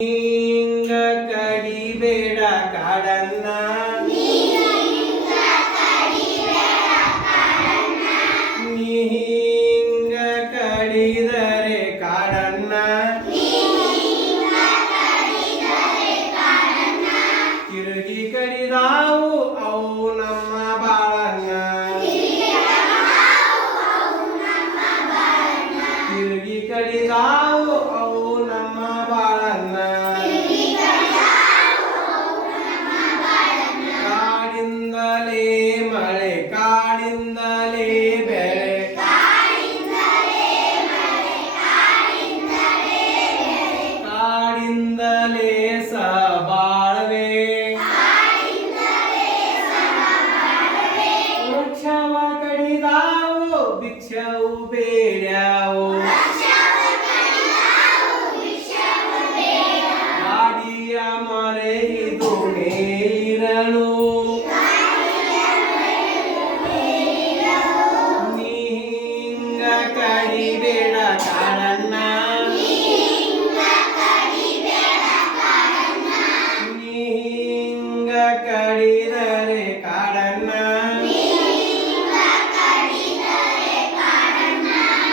ಹಿಂಗ ಕಡಿಬೇಡ ಕಾಡನ್ನ ನೀ ಹಿಂಗ ಕಡಿದರೆ ಕಾಡನ್ನ ತಿರುಗಿ ಕಡಿದಾವು ಅವು ನಮ್ಮ ಬಾಳನ್ನ ತಿರುಗಿ ಕಡಿದಾವು ಅವು ನಮ್ಮ ಬಾಳನ್ನ ಕಾಡಿಂದಲೇ ಮಳೆ ಕಾಡಿಂದಲೇ ಬೆಳೆ ಕಾಡಿಂದಲೇ ಸಬಾಳ್ವೆ ವೃಕ್ಷವ ಕಡಿದಾವು ಭಿಕ್ಷವು ಬೇಡ್ಯಾವು ಗಾಡಿಯ ಮರೆಯಿದು ಮೇಲಿರಲು ನೀ ಹಿಂಗ ಕಡಿಬೇಡ ಕಾಡನ್ನ ನೀ ಹಿಂಗ ಕಡಿದರೆ ಕಾಡನ್ನ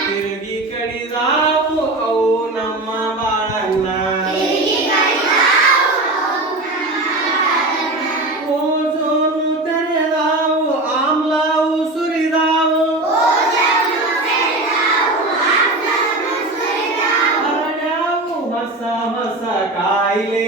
ತಿರುಗಿ ಕಡಿದಾವು ಅವು ನಮ್ಮ ಬಾಳನ್ನ ಓಜೋನು ತೆರೆದಾವು ಆಮ್ಲವು ಸುರಿದಾವು ಹರಡ್ಯಾವು ಹೊಸ ಹೊಸ ಕಾಯಿಲೆ